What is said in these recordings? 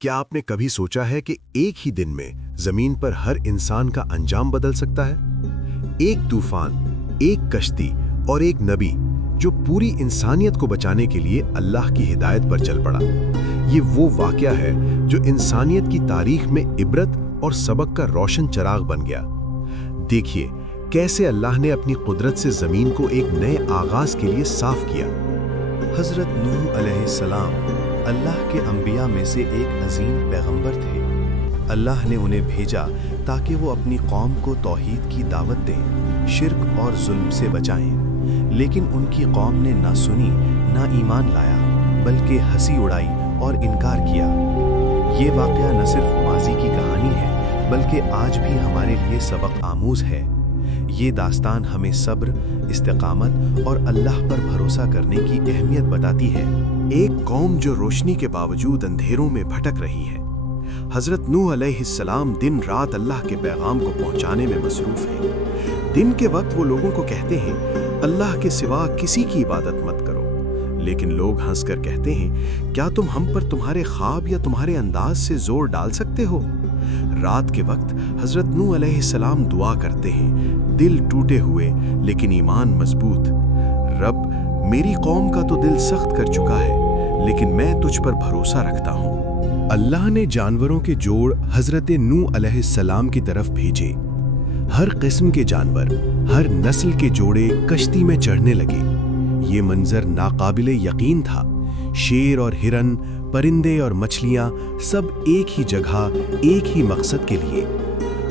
کیا آپ نے کبھی سوچا ہے کہ ایک ہی دن میں زمین پر ہر انسان کا انجام بدل سکتا ہے؟ ایک طوفان، ایک کشتی اور ایک نبی جو پوری انسانیت کو بچانے کے لیے اللہ کی ہدایت پر چل پڑا۔ یہ وہ واقعہ ہے جو انسانیت کی تاریخ میں عبرت اور سبق کا روشن چراغ بن گیا۔ دیکھیے کیسے اللہ نے اپنی قدرت سے زمین کو ایک نئے آغاز کے لیے صاف کیا۔ حضرت نوح علیہ السلام اللہ کے انبیاء میں سے ایک عظیم پیغمبر تھے۔ اللہ نے انہیں بھیجا تاکہ وہ اپنی قوم کو توحید کی دعوت دیں، شرک اور ظلم سے بچائیں، لیکن ان کی قوم نے نہ سنی نہ ایمان لایا، بلکہ ہنسی اڑائی اور انکار کیا۔ یہ واقعہ نہ صرف ماضی کی کہانی ہے بلکہ آج بھی ہمارے لیے سبق آموز ہے۔ یہ داستان ہمیں صبر، استقامت اور اللہ پر بھروسہ کرنے کی اہمیت بتاتی ہے۔ ایک قوم جو روشنی کے باوجود اندھیروں میں بھٹک رہی ہے۔ حضرت نوح علیہ السلام دن رات اللہ کے پیغام کو پہنچانے میں مصروف ہیں۔ دن کے وقت وہ لوگوں کو کہتے ہیں اللہ کے سوا کسی کی عبادت مت کرو، لیکن لوگ ہنس کر کہتے ہیں کیا تم ہم پر تمہارے خواب یا تمہارے انداز سے زور ڈال سکتے ہو؟ رات کے وقت حضرت نوح علیہ السلام دعا کرتے ہیں، دل ٹوٹے ہوئے لیکن ایمان مضبوط۔ رب، میری قوم کا تو دل سخت کر چکا ہے، لیکن میں تجھ پر بھروسہ رکھتا ہوں۔ اللہ نے جانوروں کے جوڑ حضرت نوح علیہ السلام کی طرف بھیجے۔ ہر قسم کے جانور، ہر نسل کے جوڑے کشتی میں چڑھنے لگے۔ یہ منظر ناقابل یقین تھا۔ شیر اور ہرن، پرندے اور مچھلیاں، سب ایک ہی جگہ، ایک ہی مقصد کے لیے۔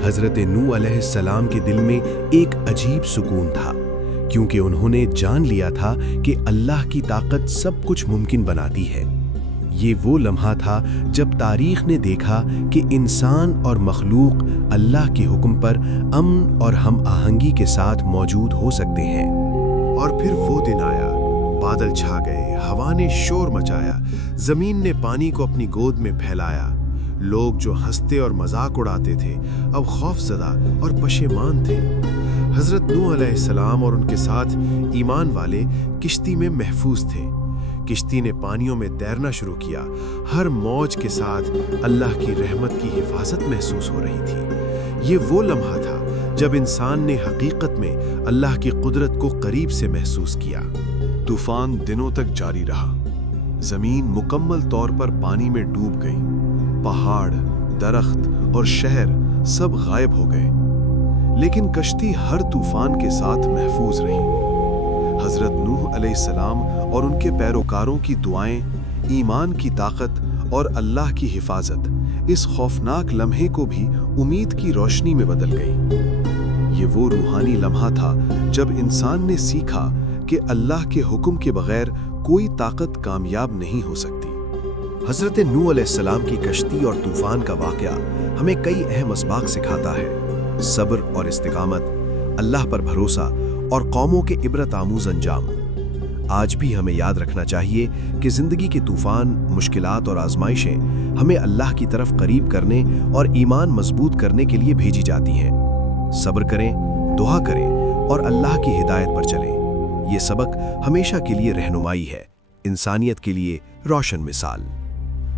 حضرت نوح علیہ السلام کے دل میں ایک عجیب سکون تھا، کیونکہ انہوں نے جان لیا تھا کہ اللہ کی طاقت سب کچھ ممکن بناتی ہے۔ یہ وہ لمحہ تھا جب تاریخ نے دیکھا کہ انسان اور مخلوق اللہ کے حکم پر امن اور ہم آہنگی کے ساتھ موجود ہو سکتے ہیں۔ اور پھر وہ دن آیا، بادل چھا گئے، ہوا نے شور مچایا، زمین نے پانی کو اپنی گود میں پھیلایا۔ لوگ جو ہنستے اور مذاق اڑاتے تھے اب خوف زدہ اور پشیمان تھے۔ حضرت نوح علیہ السلام اور ان کے ساتھ ایمان والے کشتی میں محفوظ تھے۔ کشتی نے پانیوں میں تیرنا شروع کیا۔ ہر موج کے ساتھ اللہ کی رحمت کی حفاظت محسوس ہو رہی تھی۔ یہ وہ لمحہ تھا جب انسان نے حقیقت میں اللہ کی قدرت کو قریب سے محسوس کیا۔ طوفان دنوں تک جاری رہا۔ زمین مکمل طور پر پانی میں ڈوب گئی۔ پہاڑ، درخت اور شہر سب غائب ہو گئے، لیکن کشتی ہر طوفان کے ساتھ محفوظ رہی۔ حضرت نوح علیہ السلام اور ان کے پیروکاروں کی دعائیں، ایمان کی طاقت اور اللہ کی حفاظت اس خوفناک لمحے کو بھی امید کی روشنی میں بدل گئی۔ یہ وہ روحانی لمحہ تھا جب انسان نے سیکھا کہ اللہ کے حکم کے بغیر کوئی طاقت کامیاب نہیں ہو سکتی۔ حضرت نوح علیہ السلام کی کشتی اور طوفان کا واقعہ ہمیں کئی اہم اسباق سکھاتا ہے۔ صبر اور استقامت، اللہ پر بھروسہ اور قوموں کے عبرت آموز انجام۔ آج بھی ہمیں یاد رکھنا چاہیے کہ زندگی کے طوفان، مشکلات اور آزمائشیں ہمیں اللہ کی طرف قریب کرنے اور ایمان مضبوط کرنے کے لیے بھیجی جاتی ہیں۔ صبر کریں، دعا کریں اور اللہ کی ہدایت پر چلیں۔ یہ سبق ہمیشہ کے لیے رہنمائی ہے، انسانیت کے لیے روشن مثال۔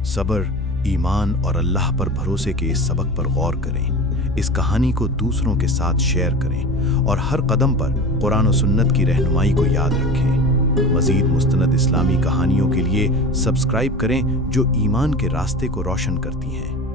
صبر، ایمان اور اللہ پر بھروسے کے اس سبق پر غور کریں۔ اس کہانی کو دوسروں کے ساتھ شیئر کریں اور ہر قدم پر قرآن و سنت کی رہنمائی کو یاد رکھیں۔ مزید مستند اسلامی کہانیوں کے لیے سبسکرائب کریں جو ایمان کے راستے کو روشن کرتی ہیں۔